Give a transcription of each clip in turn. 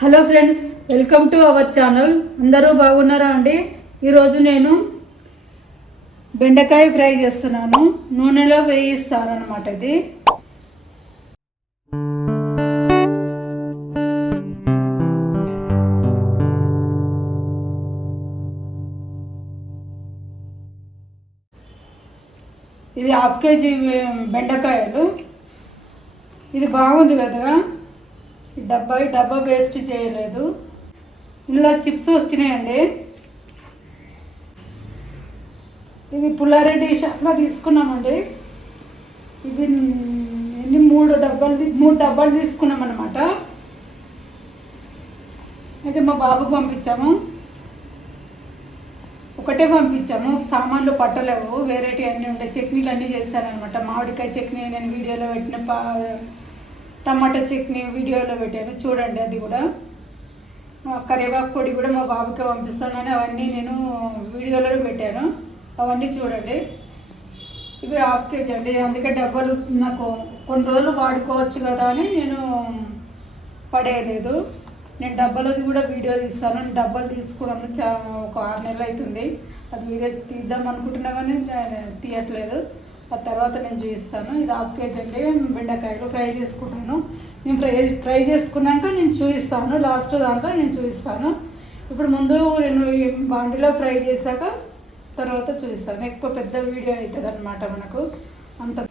Hello friends welcome to our channel. అందరూ బాగున్నారా అండి? ఈరోజు నేను బెండకాయ ఫ్రై చేస్తున్నాను. నూనెలో వేయిస్తాను అనమాట ఇది. ఇది హాఫ్ కేజీ బెండకాయలు. ఇది బాగుంది కదా డబ్బా డబ్బా వేస్ట్ చేయలేదు. ఇందులో చిప్స్ వచ్చినాయండి. ఇది పుల్లారెడ్డి షాప్లో తీసుకున్నామండి. ఇవి ఎన్ని? మూడు డబ్బాలు మూడు డబ్బాలు తీసుకున్నాం అనమాట అయితే మా బాబుకు పంపించాము. ఒకటే పంపించాము. సామాన్లు పట్టలేవు. వెరైటీ అన్నీ ఉండే చట్నీలు అన్నీ చేశారనమాట మామిడికాయ చట్నీ నేను వీడియోలో పెట్టిన పా టమాటా చట్నీ వీడియోలో పెట్టాను. చూడండి అది కూడా. కరివేపాకు పొడి కూడా మా బాబుకి పంపిస్తానని అవన్నీ నేను వీడియోలో పెట్టాను. అవన్నీ చూడండి. ఇవి హాఫ్ కేజీ అండి. అందుకే డబ్బాలు నాకు కొన్ని రోజులు వాడుకోవచ్చు కదా అని నేను పడేయలేదు. నేను డబ్బాలది కూడా వీడియో తీస్తాను. నేను డబ్బాలు తీసుకున్నాను ఒక ఆరు నెలలు అవుతుంది. అది వీడియో తీద్దాం అనుకుంటున్నా కానీ తీయట్లేదు. ఆ తర్వాత నేను చూపిస్తాను ఇది హాఫ్ కేజీ అండి. బెండకాయలు ఫ్రై చేసుకుంటాను. నేను ఫ్రై ఫ్రై చేసుకున్నాక నేను చూపిస్తాను. లాస్ట్ దాంట్లో నేను చూపిస్తాను. ఇప్పుడు ముందు నేను ఈ బాండిలో ఫ్రై చేశాక తర్వాత చూపిస్తాను. ఎక్కువ పెద్ద వీడియో అవుతుంది అనమాట మనకు. అంత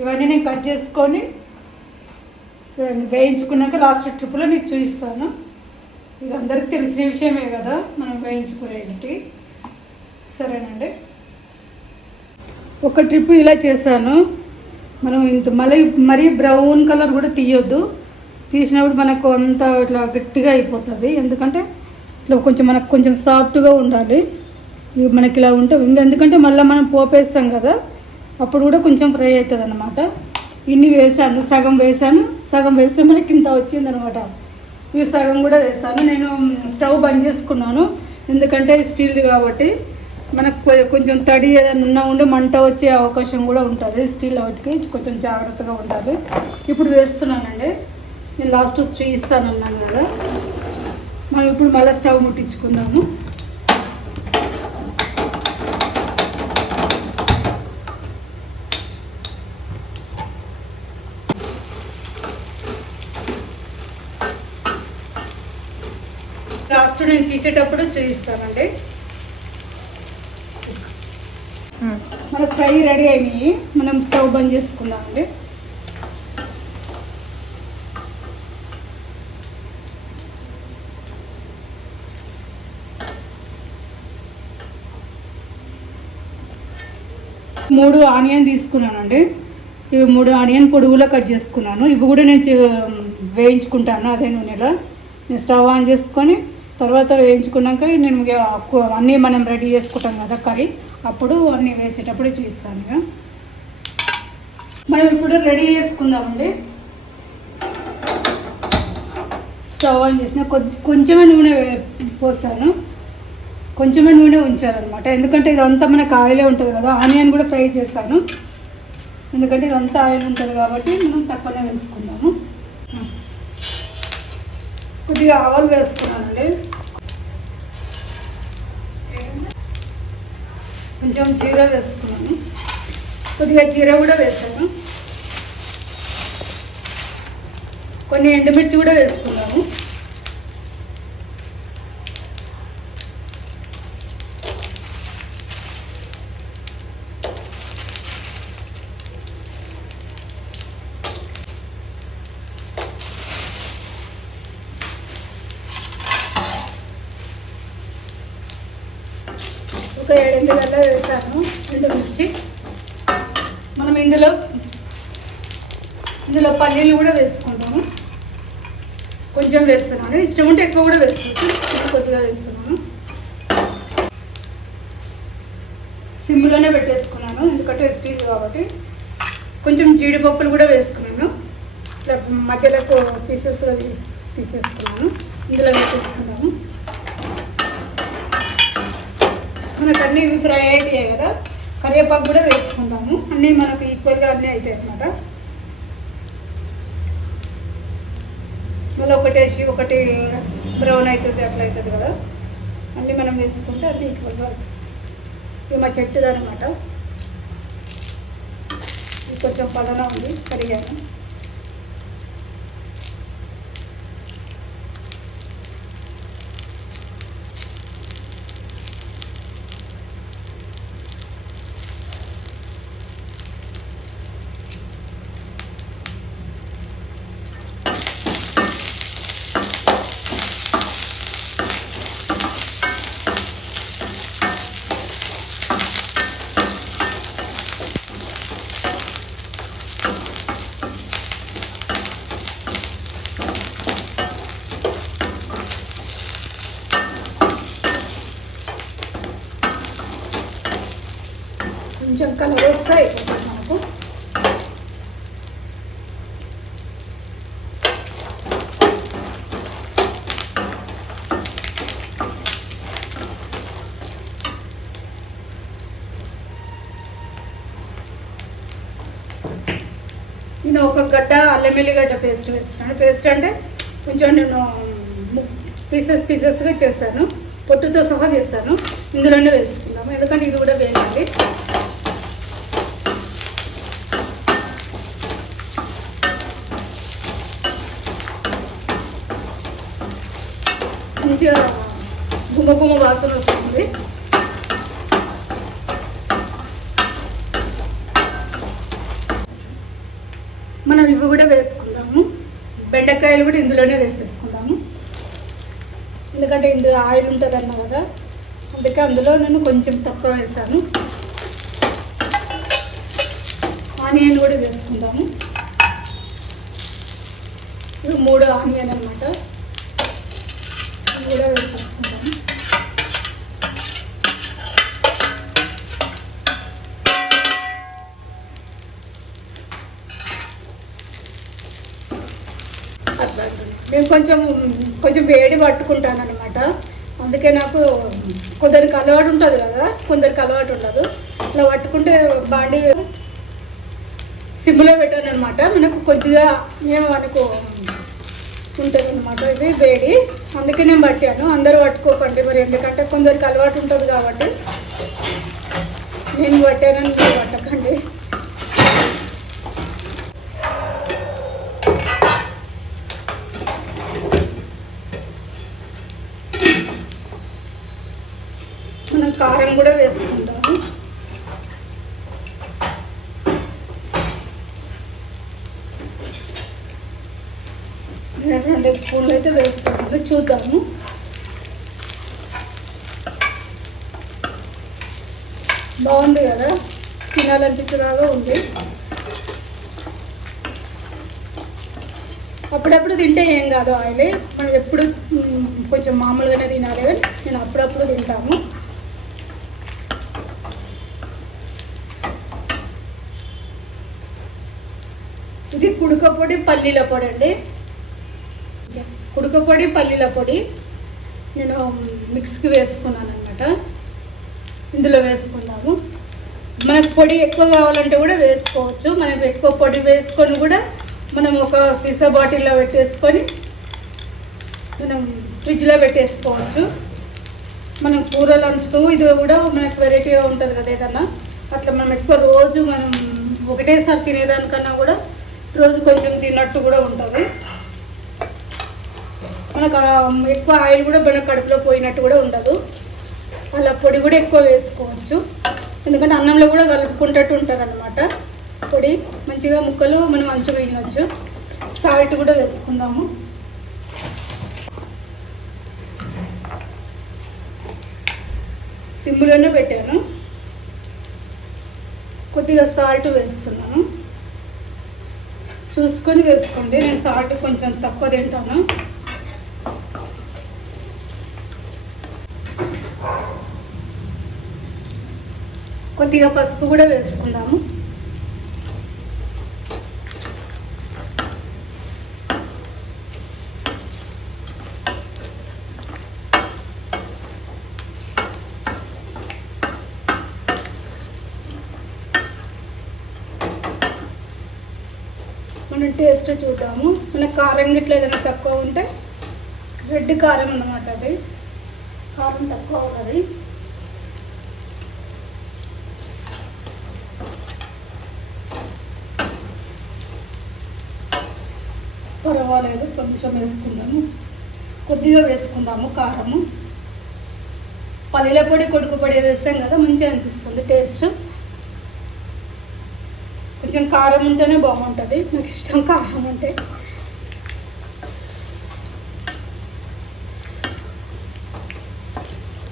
ఇవన్నీ నేను కట్ చేసుకొని వేయించుకున్నాక లాస్ట్ ట్రిప్లో నీకు చూపిస్తాను. ఇది అందరికీ తెలిసిన విషయమే కదా మనం వేయించుకునేటి సరేనండి. ఒక ట్రిప్ ఇలా చేశాను. మనం ఇంత మళ్ళీ మరీ బ్రౌన్ కలర్ కూడా తీయొద్దు. తీసినప్పుడు మనకు అంత ఇట్లా గట్టిగా అయిపోతుంది. ఎందుకంటే ఇట్లా కొంచెం మనకు కొంచెం సాఫ్ట్గా ఉండాలి. ఇవి మనకి ఇలా ఉంటే ఇంకా ఎందుకంటే మళ్ళీ మనం పోపేస్తాం కదా అప్పుడు కూడా కొంచెం ఫ్రై అవుతుంది అనమాట ఇన్ని వేసాను సగం వేసాను సగం వేస్తే మనకి ఇంత వచ్చిందనమాట ఇవి సగం కూడా వేసాను నేను స్టవ్ బంద్ చేసుకున్నాను. ఎందుకంటే స్టీల్ది కాబట్టి మనకు కొ- కొంచెం తడి ఏదైనా ఉన్నా ఉండి మంట వచ్చే అవకాశం కూడా ఉంటుంది. స్టీల్ వాటికి కొంచెం జాగ్రత్తగా ఉండాలి. ఇప్పుడు వేస్తున్నానండి. నేను లాస్ట్ చూయిస్తానన్నాను కదా. మనం ఇప్పుడు మళ్ళీ స్టవ్ ముట్టించుకుందాము. లాస్ట్ నేను తీసేటప్పుడు చూపిస్తానండి. మన ఫ్రై రెడీ అయినాయి. మనం స్టవ్ బంద్ చేసుకుందామండి. మూడు ఆనియన్ తీసుకున్నానండి. ఇవి మూడు ఆనియన్ పొడుగులో కట్ చేసుకున్నాను. ఇవి కూడా నేను వేయించుకుంటాను అదే నూనెలో. నేను స్టవ్ ఆన్ చేసుకొని తర్వాత వేయించుకున్నాక నేను అన్నీ మనం రెడీ చేసుకుంటాం కదా కర్రీ. అప్పుడు అన్నీ వేసేటప్పుడు చూపిస్తాను ఇక. మనం ఇప్పుడు రెడీ చేసుకుందామండి. స్టవ్ ఆన్ చేసిన కొంచెమే నూనె పోసాను. కొంచెమే నూనె ఉంచారనమాట ఎందుకంటే ఇదంతా మనకు ఆయిలే ఉంటుంది కదా ఆనియన్ కూడా ఫ్రై చేశాను. ఎందుకంటే ఇదంతా ఆయిల్ ఉంటుంది కాబట్టి మనం తక్కువనే వేసుకుందాము. కొద్దిగా ఆవాలు వేసుకున్నానండి. కొంచెం జీరా వేసుకున్నాను. కొద్దిగా జీరా కూడా వేసాను. కొన్ని ఎండుమిర్చి కూడా వేసుకున్నాము ఒక ఏడెనిమిది గల్ల వేసాను. ఎండుమిర్చి మనం ఇందులో ఇందులో పల్లీలు కూడా వేసుకుంటాము. కొంచెం వేస్తున్నాను ఇష్టం ఉంటే ఎక్కువ కూడా వేసుకోవచ్చు. నేను కొద్దిగా వేస్తున్నాను. సిమ్లోనే పెట్టేసుకున్నాను. ఎందుకంటే స్టీల్ కాబట్టి. కొంచెం జీడిపప్పులు కూడా వేసుకున్నాను. ఇట్లా మధ్యలో పీసెస్గా తీసేసుకున్నాను. ఇందులో వేసేసుకున్నాను మనకు అన్నీ ఇవి ఫ్రై అవుతాయి కదా. కరివేపాకు కూడా వేసుకుంటాము అన్నీ మనకు ఈక్వల్గా అన్నీ అవుతాయి అన్నమాట. మళ్ళీ ఒకటి వేసి ఒకటి బ్రౌన్ అవుతుంది అట్లా అవుతుంది కదా. అన్నీ మనం వేసుకుంటే అన్నీ ఈక్వల్గా అవుతుంది ఇవి మా చెట్టుదనమాట ఇది కొంచెం పదన ఉంది కరిగాను కొంచెం కలర్ వస్తే అయిపోతుంది మనకు నేను ఒక గడ్డ అల్లం ఎల్లిగడ్డ పేస్ట్ వేస్తున్నాను. పేస్ట్ అంటే కొంచెం నేను పీసెస్ పీసెస్గా చేశాను. పొట్టుతో సహా చేశాను. ఇందులోనే వేసుకుందాము. ఎందుకంటే ఇది కూడా వేయాలి. మంచిగా గుమ్మ గుమ్మ వాసన వస్తుంది. మనం ఇవి కూడా వేసుకుందాము. బెండకాయలు కూడా ఇందులోనే వేసేసుకుందాము. ఎందుకంటే ఇందులో ఆయిల్ ఉంటుందన్న కదా. అందుకే అందులో నేను కొంచెం తక్కువ వేసాను. ఆనియన్ కూడా వేసుకుందాము. ఇది మూడు ఆనియన్ అనమాట కూడా వేసేసుకుందాము. నేను కొంచెం కొంచెం వేడి పట్టుకుంటాను అనమాట అందుకే నాకు కొందరికి అలవాటు ఉంటుంది కదా కొందరికి అలవాటు ఉండదు. ఇట్లా పట్టుకుంటే బాడీ సిమ్లో పెట్టాను అనమాట మనకు కొద్దిగా మేము మనకు ఉంటుంది అనమాట ఇది వేడి. అందుకే నేను పట్టాను. అందరూ పట్టుకోకండి మరి ఎందుకంటే కొందరికి అలవాటు ఉంటుంది కాబట్టి. నేను పట్టానని మీరు పట్టకండి మనం కారం కూడా వేసుకుందాము. రెండు స్పూన్లు అయితే వేస్తున్నాను. చూద్దాము. బాగుంది కదా? తినాలనిపించేలాగా ఉంది. అప్పుడప్పుడు తింటే ఏం కాదు ఆయిల్. మనం ఎప్పుడు కొంచెం మామూలుగానే తినాలి. నేను అప్పుడప్పుడు తింటాము. కుడుకపొడి పల్లీల పొడి అండి. కుడుకపొడి పల్లీల పొడి నేను మిక్స్కి వేసుకున్నాను అనమాట ఇందులో వేసుకున్నాము మనకు పొడి ఎక్కువ కావాలంటే కూడా వేసుకోవచ్చు. మనకు ఎక్కువ పొడి వేసుకొని కూడా మనం ఒక సీసా బాటిల్లో పెట్టేసుకొని మనం ఫ్రిడ్జ్లో పెట్టేసుకోవచ్చు. మనం కూరలు అంచుకు ఇది కూడా మనకు వెరైటీగా ఉంటుంది కదా ఏదన్నా. అట్లా మనం ఎక్కువ రోజు మనం ఒకటేసారి తినేదానికన్నా కూడా రోజు కొంచెం తిన్నట్టు కూడా ఉంటుంది. మనకు ఎక్కువ ఆయిల్ కూడా మన కడుపులో పోయినట్టు కూడా ఉండదు. అలా పొడి కూడా ఎక్కువ వేసుకోవచ్చు. ఎందుకంటే అన్నంలో కూడా కలుపుకుంటట్టు ఉంటుంది అనమాట పొడి మంచిగా ముక్కలు మనం మంచిగా తినొచ్చు సాల్ట్ కూడా వేసుకుందాము. సిమ్లోనే పెట్టాను. కొద్దిగా సాల్ట్ వేస్తున్నాను. చూసుకొని వేసుకోండి. నేను సాల్ట్ కొంచెం తక్కువ తింటాను. కొద్దిగా పసుపు కూడా వేసుకుందాము. మనం టేస్ట్ చూద్దాము. మన కారం గిట్ల ఏదైనా తక్కువ ఉంటే రెడ్ కారం అన్నమాట అది. కారం తక్కువ ఉన్నది. పర్వాలేదు కొంచెం వేసుకుందాము. కొద్దిగా వేసుకుందాము కారము. పల్లీల పొడి కొడుకు పొడి వేస్తాం కదా మంచిగా అనిపిస్తుంది టేస్ట్ కొంచెం కారం ఉంటేనే బాగుంటుంది నాకు ఇష్టం కారం అంటే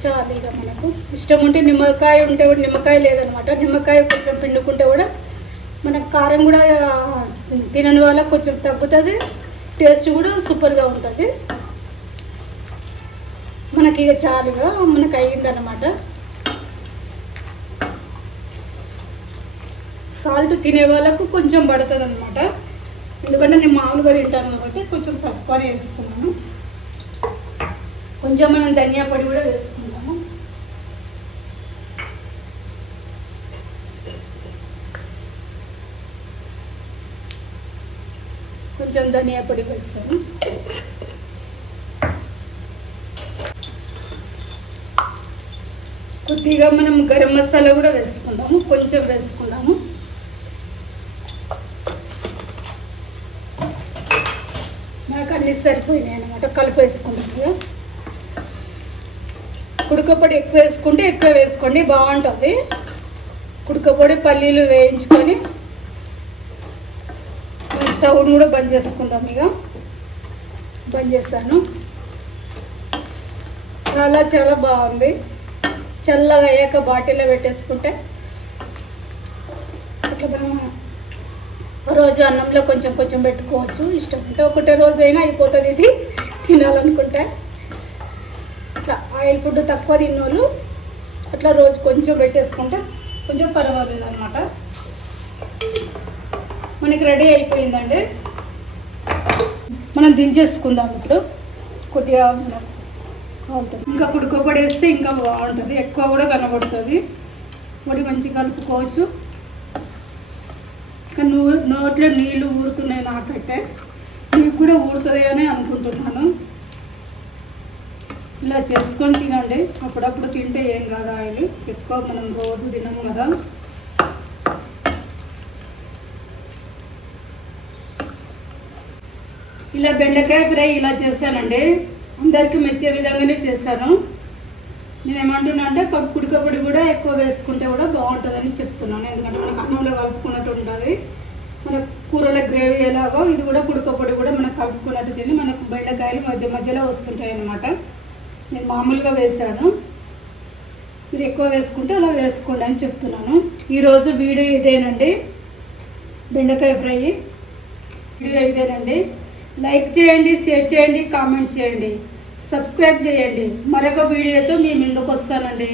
చాలు ఇక మనకు. ఇష్టం ఉంటే నిమ్మకాయ ఉంటే కూడా నిమ్మకాయ లేదనమాట. నిమ్మకాయ కొంచెం పిండుకుంటే కూడా మనకు కారం కూడా తినని వాళ్ళకి కొంచెం తగ్గుతుంది టేస్ట్ కూడా సూపర్గా ఉంటుంది. మనకి ఇక చాలుగా మనకు అయ్యిందనమాట. సాల్ట్ తినే వాళ్ళకు కొంచెం పడుతుంది అనమాట ఎందుకంటే నేను మామూలుగా తింటాను కాబట్టి కొంచెం తక్కువనే వేసుకున్నాను. కొంచెం మనం ధనియా పొడి కూడా వేసుకుంటాము. కొంచెం ధనియా పొడి వేస్తాను కొద్దిగా మనం గరం మసాలా కూడా వేసుకుందాము కొంచెం వేసుకుందాము నాకు అన్నీ సరిపోయినాయి అనమాట కలుపు వేసుకుంటున్నాను. కుడుకపొడి ఎక్కువ వేసుకుంటే ఎక్కువ వేసుకోండి బాగుంటుంది. కుడుకపొడి పల్లీలు వేయించుకొని స్టవ్ని కూడా బంద్ చేసుకుందాం ఇక. బంద్ చేశాను. చాలా చాలా బాగుంది. చల్లగా అయ్యాక బాటిల్లో పెట్టేసుకుంటే ఇట్లా మనం రోజు అన్నంలో కొంచెం కొంచెం పెట్టుకోవచ్చు. ఇష్టం ఉంటే ఒకటే రోజు అయినా అయిపోతుంది ఇది. తినాలనుకుంటే. ఆయిల్ ఫుడ్ తక్కువ తిన్నోళ్ళు అట్లా రోజు కొంచెం పెట్టేసుకుంటే కొంచెం పర్వాలేదు అనమాట మనకి రెడీ అయిపోయిందండి. మనం దించేసుకుందాం ఇప్పుడు. కొద్దిగా మనం కాలుతుంది ఇంకా కుడుకో వేస్తే ఇంకా బాగుంటుంది. ఎక్కువ కూడా కనబడుతుంది. పొడి మంచిగా కలుపుకోవచ్చు. కానీ నూ నోట్లో నీళ్ళు ఊరుతున్నాయి నాకైతే. నీకు కూడా ఊరుతుంది అని అనుకుంటున్నాను. ఇలా చేసుకొని తినండి. అప్పుడప్పుడు తింటే ఏం కాదు ఆయిల్. ఎక్కువ మనం రోజు తినం కదా. ఇలా బెండకాయ ఫ్రై ఇలా చేశానండి. అందరికీ మెచ్చే విధంగానే చేశాను. నేను ఏమంటున్నా అంటే కుడికపొడి కూడా ఎక్కువ వేసుకుంటే కూడా బాగుంటుందని చెప్తున్నాను. ఎందుకంటే మనకు అన్నంలో కలుపుకున్నట్టు ఉంటుంది. మన కూరల గ్రేవీ ఎలాగో ఇది కూడా కుడుకపొడి కూడా మనం కలుపుకున్నట్టు తిని మనకు బెండకాయలు మధ్య మధ్యలో వస్తుంటాయి అన్నమాట. నేను మామూలుగా వేశాను. మీరు ఎక్కువ వేసుకుంటే అలా వేసుకోండి అని చెప్తున్నాను. ఈరోజు వీడియో ఇదేనండి. బెండకాయ ఫ్రై. వీడియో ఇదేనండి. లైక్ చేయండి షేర్ చేయండి కామెంట్ చేయండి. సబ్స్క్రైబ్ చేయండి. మరొక వీడియోతో మీ ముందుకు వస్తానండి.